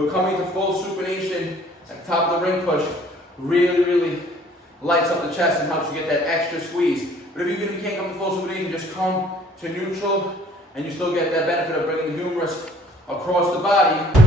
But coming to full supination at the top of the ring push really lights up the chest and helps you get that extra squeeze. But if you can't come to full supination, just come to neutral and you still get that benefit of bringing the humerus across the body.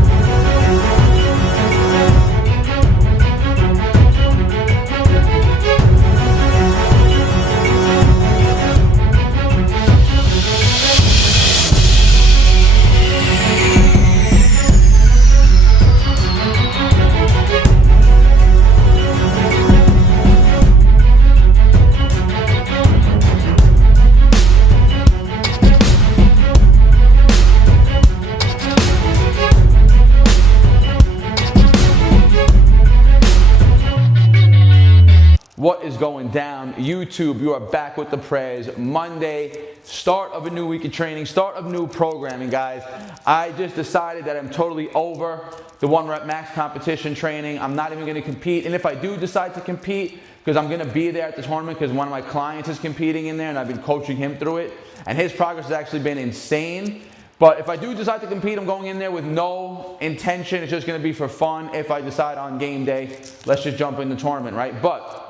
What is going down, YouTube? You are back with the Prez. Monday, start of a new week of training, start of new programming, guys. I just decided that I'm totally over the 1 rep max competition training. I'm not even going to compete. And if I do decide to compete, because I'm going to be there at the tournament because one of my clients is competing in there and I've been coaching him through it. And his progress has actually been insane. But if I do decide to compete, I'm going in there with no intention. It's just going to be for fun. If I decide on game day, let's just jump in the tournament, right? But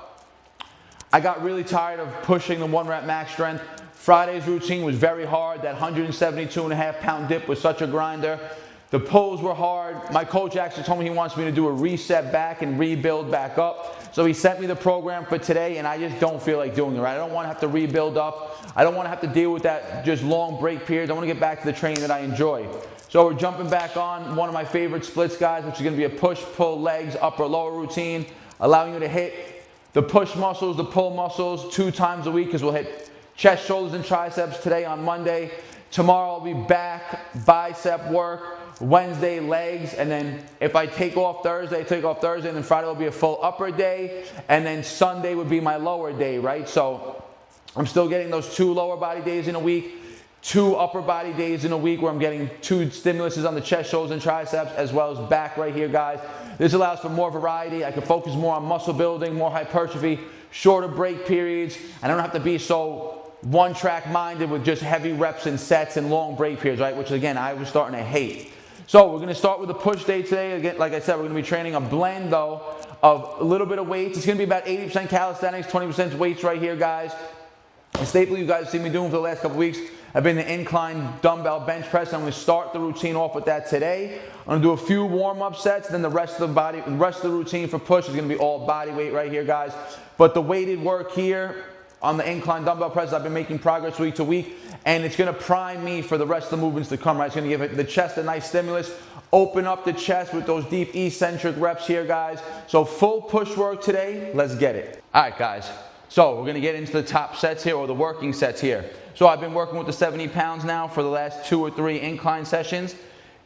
I got really tired of pushing the 1 rep max strength. Friday's routine was very hard. That 172.5 pound dip was such a grinder. The pulls were hard. My coach actually told me he wants me to do a reset back and rebuild back up. So he sent me the program for today and I just don't feel like doing it, right? I don't want to have to rebuild up. I don't want to have to deal with that just long break period. I want to get back to the training that I enjoy. So we're jumping back on one of my favorite splits, guys, which is going to be a push, pull, legs, upper, lower routine, allowing you to hit the push muscles, the pull muscles 2 times a week, because we'll hit chest, shoulders, and triceps today on Monday. Tomorrow I'll be back, bicep work. Wednesday, legs, and then if I take off Thursday, and then Friday will be a full upper day, and then Sunday would be my lower day, right? So I'm still getting those 2 lower body days in a week, 2 upper body days in a week where I'm getting 2 stimuluses on the chest, shoulders, and triceps, as well as back right here, guys. This allows for more variety. I can focus more on muscle building, more hypertrophy, shorter break periods. I don't have to be so one-track minded with just heavy reps and sets and long break periods, right? Which again, I was starting to hate. So we're gonna start with a push day today. Again, like I said, we're gonna be training a blend though of a little bit of weights. It's gonna be about 80% calisthenics, 20% weights right here, guys. The staple you guys have seen me doing for the last couple weeks have been the incline dumbbell bench press. I'm going to start the routine off with that today. I'm going to do a few warm-up sets, then the rest of the routine for push is going to be all body weight right here, guys. But the weighted work here on the incline dumbbell press, I've been making progress week to week, and it's going to prime me for the rest of the movements to come, right? It's going to give the chest a nice stimulus, open up the chest with those deep eccentric reps here, guys. So full push work today. Let's get it. All right, guys. So we're going to get into the top sets here, or the working sets here. So I've been working with the 70 pounds now for the last 2 or 3 incline sessions.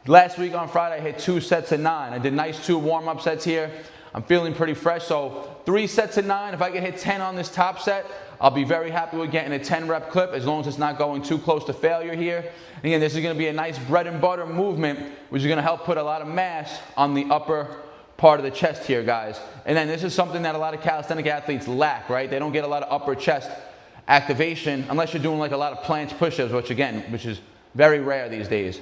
Last week on Friday, I hit 2 sets of 9. I did nice 2 warm-up sets here. I'm feeling pretty fresh. So 3 sets of 9. If I can hit 10 on this top set, I'll be very happy with getting a 10 rep clip, as long as it's not going too close to failure here. And again, this is going to be a nice bread and butter movement, which is going to help put a lot of mass on the upper part of the chest here, guys. And then this is something that a lot of calisthenic athletes lack, right? They don't get a lot of upper chest activation unless you're doing like a lot of planche push-ups, which is very rare these days.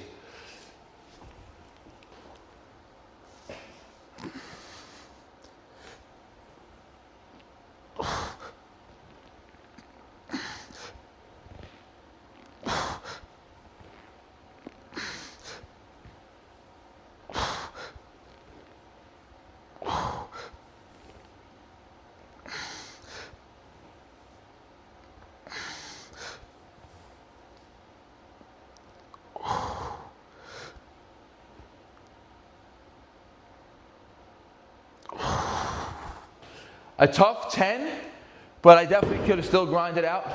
A tough 10, but I definitely could have still grinded out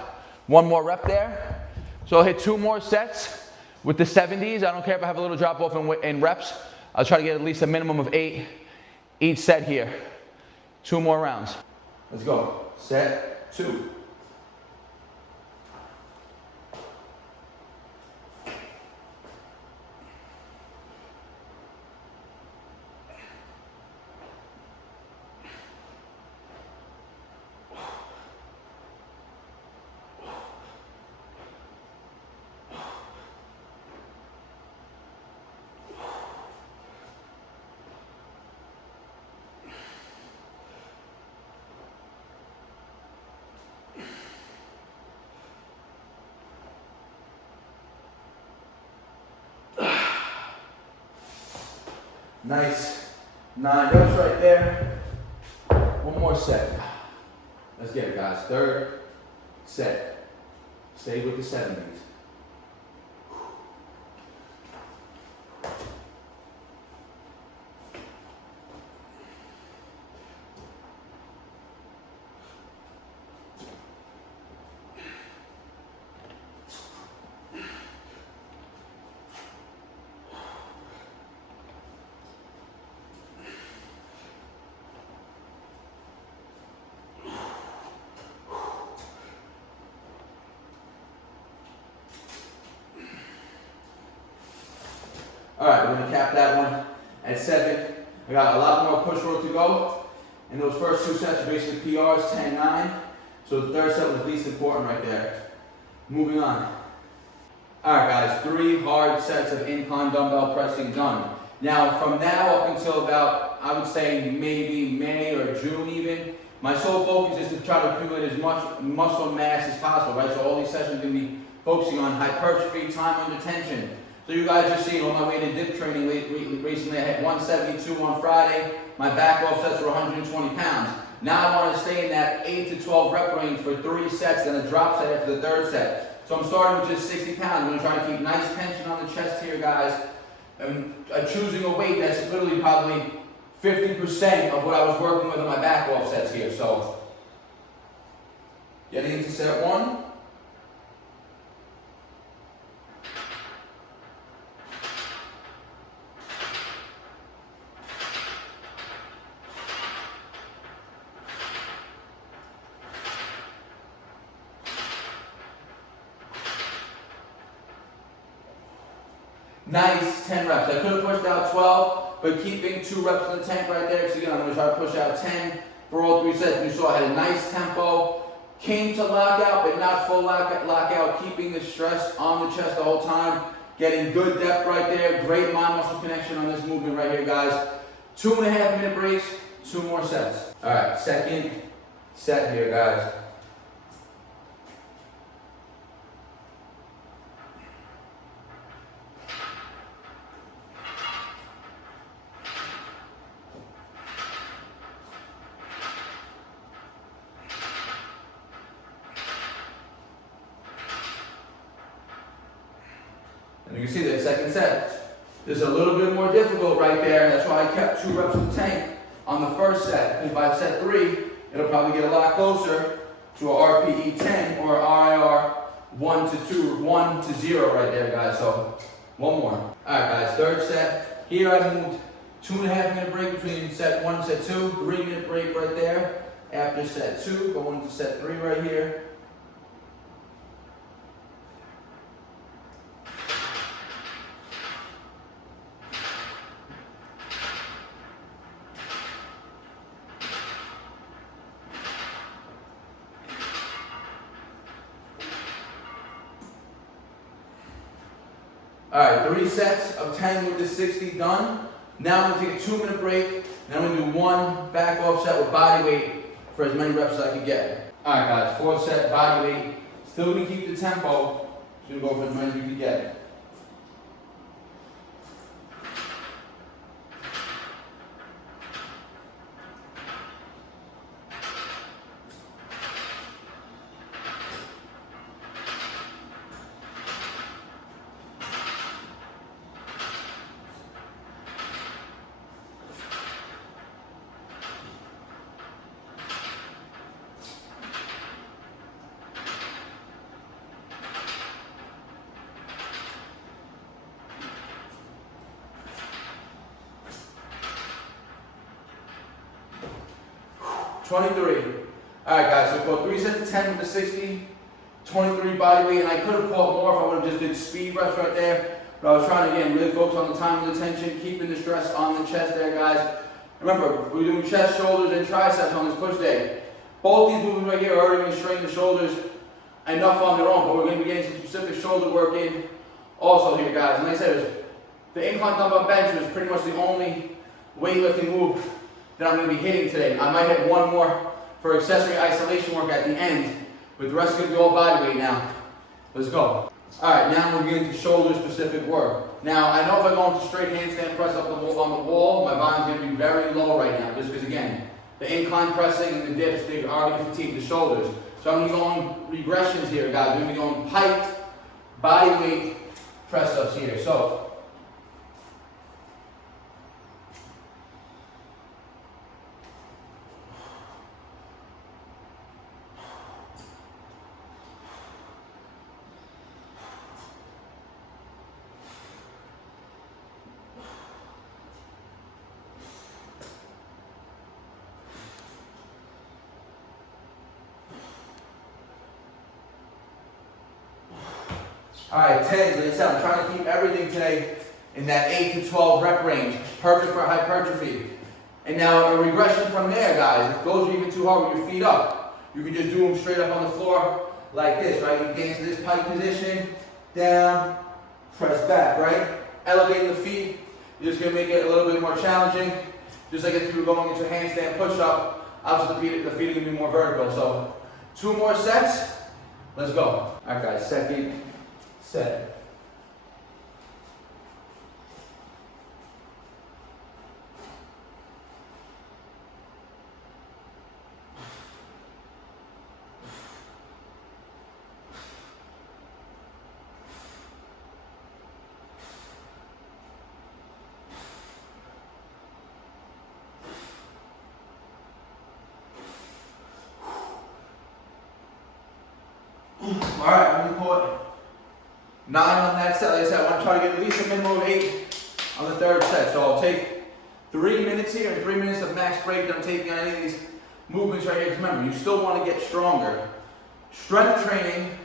1 more rep there. So I'll hit 2 more sets with the 70s. I don't care if I have a little drop off in reps. I'll try to get at least a minimum of 8 each set here. 2 more rounds. Let's go. Set 2. Nice 9 reps right there. One more set. Let's get it, guys. Third set. Stay with the 70s. All right, we're gonna cap that one at 7. I got a lot more push work to go. And those first 2 sets are basically PRs, 10-9. So the third set was least important right there. Moving on. All right, guys, 3 hard sets of incline dumbbell pressing done. Now, from now up until about, I would say maybe May or June even, my sole focus is to try to accumulate as much muscle mass as possible, right? So all these sessions are gonna be focusing on hypertrophy, time under tension. So you guys just seen on my way to dip training recently, I had 172 on Friday. My back off sets were 120 pounds. Now I want to stay in that 8 to 12 rep range for 3 sets, then a drop set after the third set. So I'm starting with just 60 pounds. I'm going to try to keep nice tension on the chest here, guys. I'm choosing a weight that's literally probably 50% of what I was working with on my back off sets here. So getting into set 1. Nice, 10 reps. I could have pushed out 12, but keeping 2 reps in the tank right there. So again, I'm going to try to push out 10 for all 3 sets. You saw I had a nice tempo. Came to lockout, but not full lockout. Keeping the stress on the chest the whole time. Getting good depth right there. Great mind-muscle connection on this movement right here, guys. 2.5 minute breaks, 2 more sets. All right, second set here, guys. And you can see that second set is a little bit more difficult right there. That's why I kept 2 reps in the tank on the first set. And by set 3, it'll probably get a lot closer to a RPE 10 or RIR 1 to 0 right there, guys. So 1 more. All right, guys, third set. Here I moved 2.5 minute break between set 1 and set 2. 3 minute break right there. After set 2, going into set 3 right here. All right, 3 sets of 10 with the 60 done. Now I'm gonna take a 2 minute break, and I'm gonna do 1 back off set with body weight for as many reps as I can get. All right, guys, 4th set body weight. Still gonna keep the tempo. Just gonna go for as many as you can get. All right, guys, so I caught 3 sets of 10 with the 60, 23 body weight, and I could have caught more if I would have just did speed reps right there, but I was trying to, again, really focus on the time and the tension, keeping the stress on the chest there, guys. Remember, we're doing chest, shoulders, and triceps on this push day. Both these movements right here are already going to strain the shoulders enough on their own, but we're going to be getting some specific shoulder work in also here, guys. And like I said, the incline dumbbell bench was pretty much the only weightlifting move that I'm going to be hitting today. I might hit 1 more for accessory isolation work at the end, but the rest is going to be all body weight now. Let's go. All right, now we're getting to shoulder specific work. Now, I know if I go into straight handstand press up on the wall, my volume's gonna be very low right now, just because again, the incline pressing and the dips, they are gonna fatigue the shoulders. So I'm gonna go on regressions here, guys. We're gonna go on Pike, body weight press ups here. So, all right, 10, like I said, I'm trying to keep everything today in that 8 to 12 rep range. Perfect for hypertrophy. And now a regression from there, guys. If those are even too hard with your feet up, you can just do them straight up on the floor like this, right? You get into this pike position, down, press back, right? Elevating the feet, you're just gonna make it a little bit more challenging. Just like if you were going into a handstand push-up, obviously the feet are gonna be more vertical. So 2 more sets, let's go. All right, guys, second set. All right, I'm gonna put 9 on that set. Like I said, I want to try to get at least a minimum of 8 on the third set. So I'll take 3 minutes here, 3 minutes of max break that I'm taking on any of these movements right here. Because remember, you still want to get stronger. Strength training,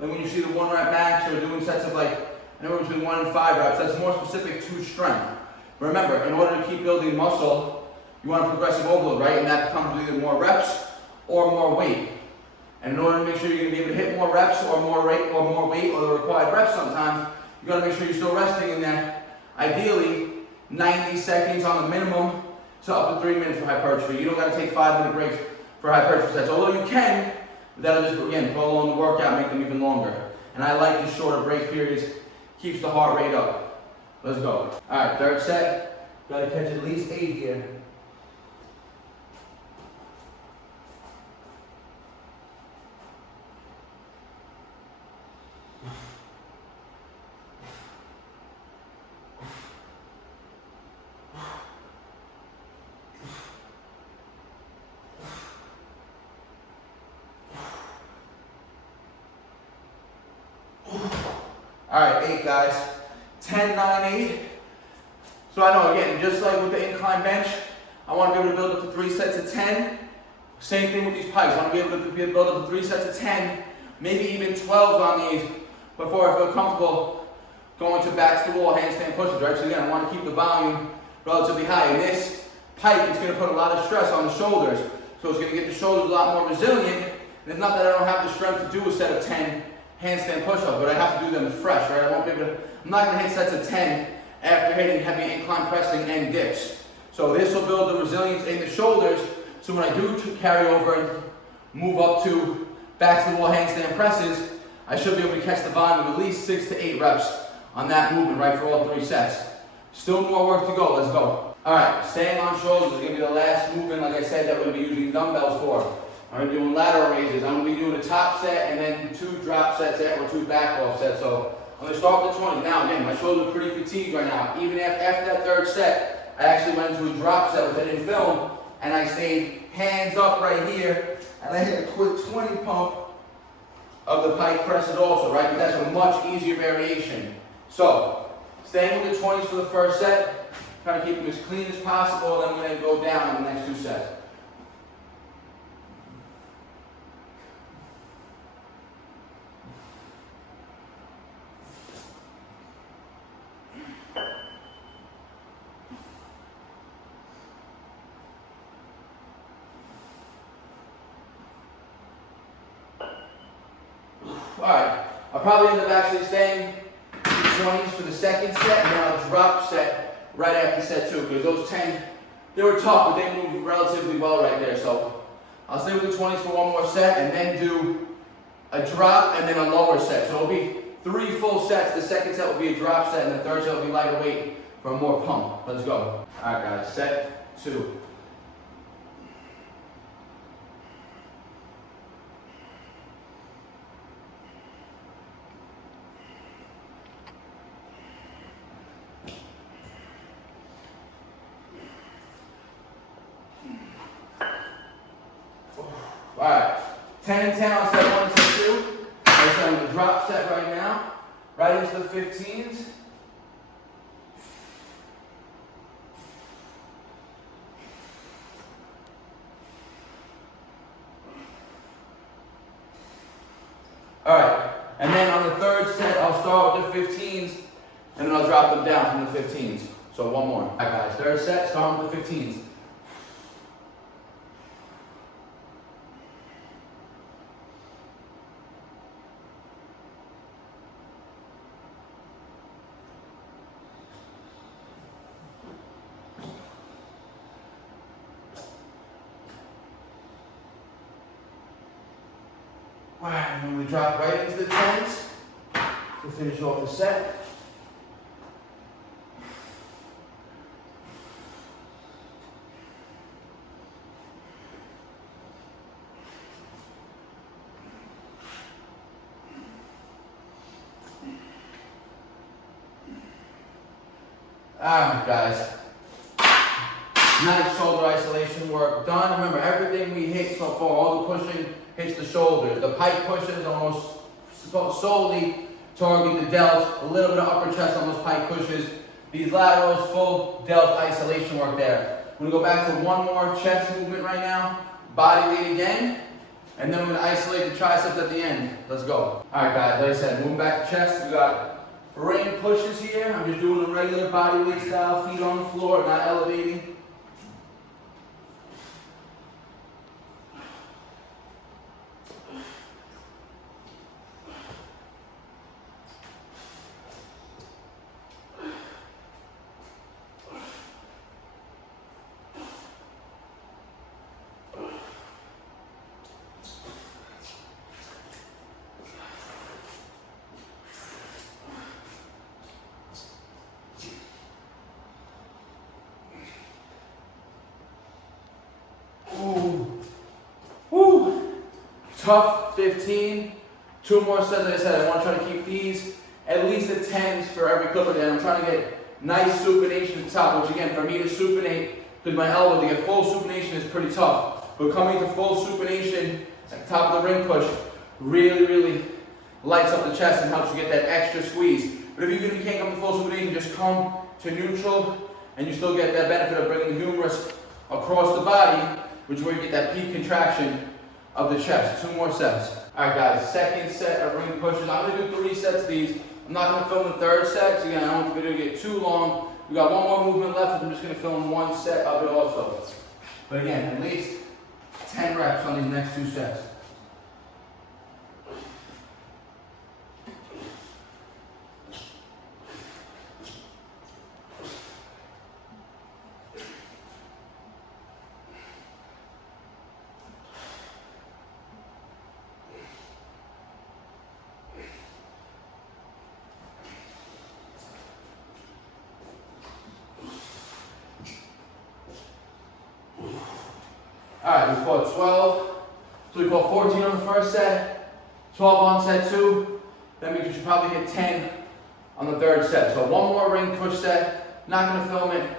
like when you see the 1 rep max or doing sets of like anywhere between 1 and 5 reps, that's more specific to strength. But remember, in order to keep building muscle, you want a progressive overload, right? And that comes with either more reps or more weight. And in order to make sure you're going to be able to hit more reps or more weight or the required reps sometimes, you got to make sure you're still resting in that. Ideally, 90 seconds on the minimum to up to 3 minutes for hypertrophy. You don't got to take 5-minute breaks for hypertrophy sets. Although you can, but that'll just, again, prolong the workout, make them even longer. And I like the shorter break periods, keeps the heart rate up. Let's go. All right, third set. Got to catch at least 8 here. All right, 8 guys, 10, 9, 8. So I know, again, just like with the incline bench, I want to be able to build up to 3 sets of 10. Same thing with these pikes. I want to be able to build up to 3 sets of 10, maybe even 12 on these before I feel comfortable going to back to the wall handstand pushes, right? So again, I want to keep the volume relatively high. And this pike is going to put a lot of stress on the shoulders. So it's going to get the shoulders a lot more resilient. And it's not that I don't have the strength to do a set of 10 handstand push-ups, but I have to do them fresh, right? I won't be able to, I'm not going to hit sets of 10 after hitting heavy incline pressing and dips. So this will build the resilience in the shoulders, so when I do carry over and move up to back to the wall handstand presses, I should be able to catch the volume of at least 6 to 8 reps on that movement, right, for all 3 sets. Still more work to go, let's go. All right, staying on shoulders is going to be the last movement, like I said, that we're going to be using dumbbells for. I'm going to be doing lateral raises. I'm going to be doing a top set and then 2 drop sets or 2 back off sets. So I'm going to start with the 20. Now again, my shoulders are pretty fatigued right now. Even after that third set, I actually went into a drop set, which I didn't film, and I stayed hands up right here, and I hit a quick 20 pump of the pike presses also, right? But that's a much easier variation. So staying with the 20s for the first set, trying to keep them as clean as possible, and then we're going to go down on the next 2 sets. Alright, I'll probably end up actually staying in the 20s for the second set, and then I'll drop set right after set 2, because those 10, they were tough, but they moved relatively well right there. So I'll stay with the 20s for 1 more set, and then do a drop and then a lower set. So it'll be 3 full sets. The second set will be a drop set, and the third set will be lighter weight for a more pump. Let's go. All right, guys, set 2. All right, 10 and 10 on set 1 and set 2. I'm going to drop set right now, right into the 15s. All right, and then on the third set, I'll start with the 15s, and then I'll drop them down from the 15s. So one more. All right, guys, third set, starting with the 15s. Alright, and then we drop right into the 10s to finish off the set. Alright, guys. Nice shoulder isolation work done. Remember, everything we hit so far, all the pushing hits the shoulders. The pike pushes almost solely target the delts, a little bit of upper chest on those pike pushes. These laterals, full delt isolation work there. We're gonna go back to one more chest movement right now, body weight again, and then we're gonna isolate the triceps at the end. Let's go. All right, guys, like I said, moving back to chest, we got ring pushes here. I'm just doing a regular body weight style, feet on the floor, not elevating. Tough 15, 2 more sets. Like I said, I want to try to keep these at least at 10s for every clip again. I'm trying to get nice supination at the top, which again, for me to supinate, because my elbow, to get full supination is pretty tough. But coming to full supination at the top of the ring push really, really lights up the chest and helps you get that extra squeeze. But if you can't come to full supination, just come to neutral and you still get that benefit of bringing the humerus across the body, which is where you get that peak contraction of the chest. 2 more sets. All right, guys, second set of ring pushes. I'm gonna do 3 sets of these. I'm not gonna film the third set, so again, I don't want the video to get too long. We got 1 more movement left, I'm just gonna film 1 set of it also. But again, at least 10 reps on these next 2 sets. Alright, we fought 12, so we fought 14 on the first set, 12 on set 2, that means we should probably hit 10 on the third set. So 1 more ring push set, not going to film it,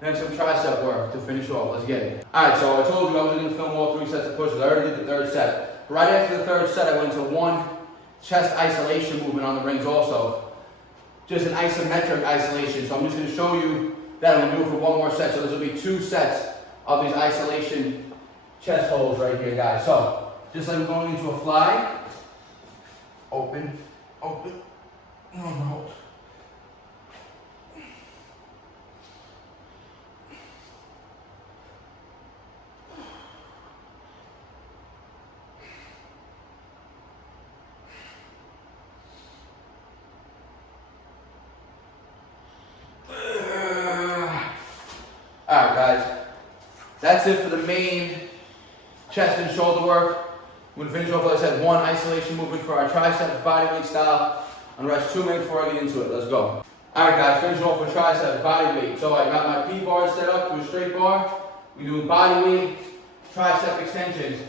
then some tricep work to finish off. Let's get it. Alright, so I told you I wasn't going to film all 3 sets of pushes. I already did the third set. Right after the third set, I went into 1 chest isolation movement on the rings also. Just an isometric isolation. So I'm just going to show you that I'm going to do it for 1 more set. So this will be 2 sets of these isolation chest holds right here, guys. So, just like we're going into a fly, open, open, hold. Alright, guys. That's it for the main chest and shoulder work. I'm going to finish off, like I said, 1 isolation movement for our triceps, body weight style. I'm gonna rest 2 minutes before I get into it. Let's go. All right, guys, finishing off with triceps, body weight. So I got my P-bar set up to a straight bar. We do body weight, tricep extensions.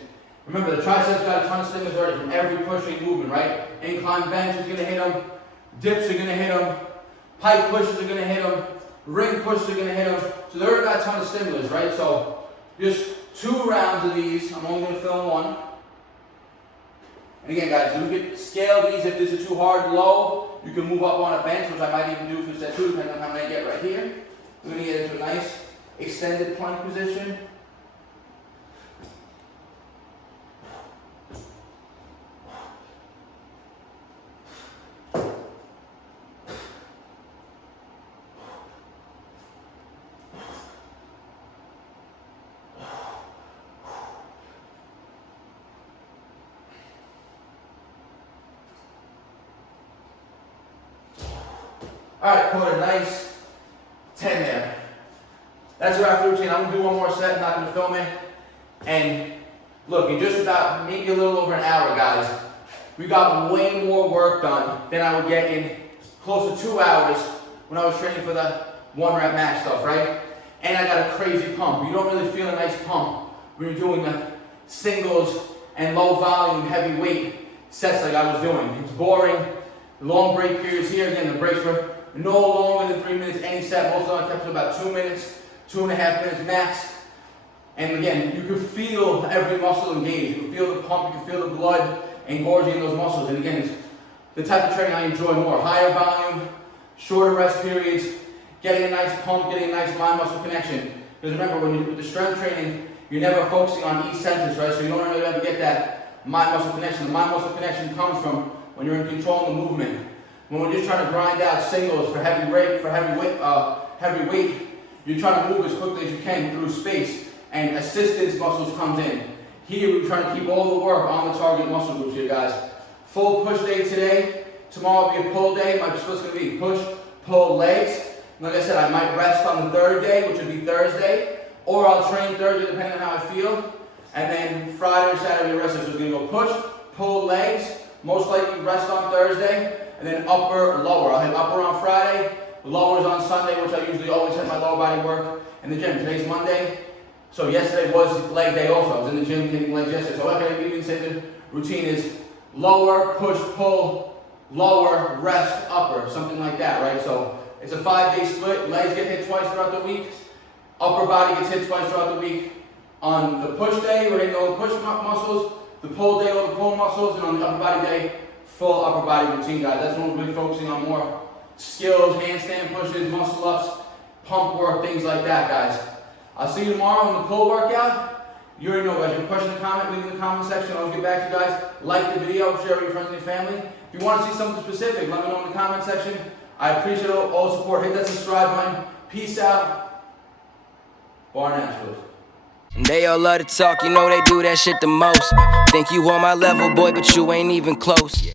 Remember, the triceps got a ton of stimulus already from every pushing movement, right? Incline bench is gonna hit them, dips are gonna hit them, pike pushes are gonna hit them, ring pushes are gonna hit them. So they already got a ton of stimulus, right? So just 2 rounds of these. I'm only gonna film 1. And again, guys, you can scale these if this is too hard, low. You can move up on a bench, which I might even do for set 2, depending on how many I get right here. We're gonna get into a nice extended plank position. All right, put a nice 10 there. That's your after routine. I'm gonna do 1 more set, not gonna film it. And look, in just about maybe a little over an hour, guys, we got way more work done than I would get in close to 2 hours when I was training for the 1 rep max stuff, right? And I got a crazy pump. You don't really feel a nice pump when you're doing the singles and low volume, heavy weight sets like I was doing. It's boring. Long break periods here. Again, the breaks were no longer than 3 minutes any set. Most of them kept to about 2 minutes, 2.5 minutes max. And again, you can feel every muscle engaged. You can feel the pump, you can feel the blood engorging in those muscles. And again, it's the type of training I enjoy more. Higher volume, shorter rest periods, getting a nice pump, getting a nice mind-muscle connection. Because remember, when you do the strength training, you're never focusing on each sentence, right? So you don't really ever get that mind-muscle connection. The mind-muscle connection comes from when you're in control of the movement. When we're just trying to grind out singles for heavy weight, you're trying to move as quickly as you can through space, and assistance muscles comes in. Here we're trying to keep all the work on the target muscle groups here, guys. Full push day today. Tomorrow will be a pull day. My split's gonna be push, pull, legs. Like I said, I might rest on the 3rd day, which would be Thursday, or I'll train Thursday depending on how I feel. And then Friday or Saturday rest. So it's gonna go push, pull, legs. Most likely rest on Thursday. And then upper, lower. I'll hit upper on Friday, lowers on Sunday, which I usually always hit my lower body work in the gym. Today's Monday, so yesterday was leg day also. I was in the gym hitting legs yesterday. So I can even say the routine is lower, push, pull, lower, rest, upper, something like that, right? So it's a 5-day split. Legs get hit twice throughout the week. Upper body gets hit twice throughout the week. On the push day, we're hitting all the push muscles. The pull day, all the pull muscles. And on the upper body day, full upper body routine, guys. That's when we're really focusing on more skills, handstand pushes, muscle ups, pump work, things like that, guys. I'll see you tomorrow in the pull workout. You already know, guys. If you have a question or comment, leave it in the comment section. I'll get back to you guys. Like the video, share it with your friends and your family. If you want to see something specific, let me know in the comment section. I appreciate all support. Hit that subscribe button. Peace out. BARNATURALS. They all love to talk, you know they do that shit the most. Think you on my level, boy, but you ain't even close.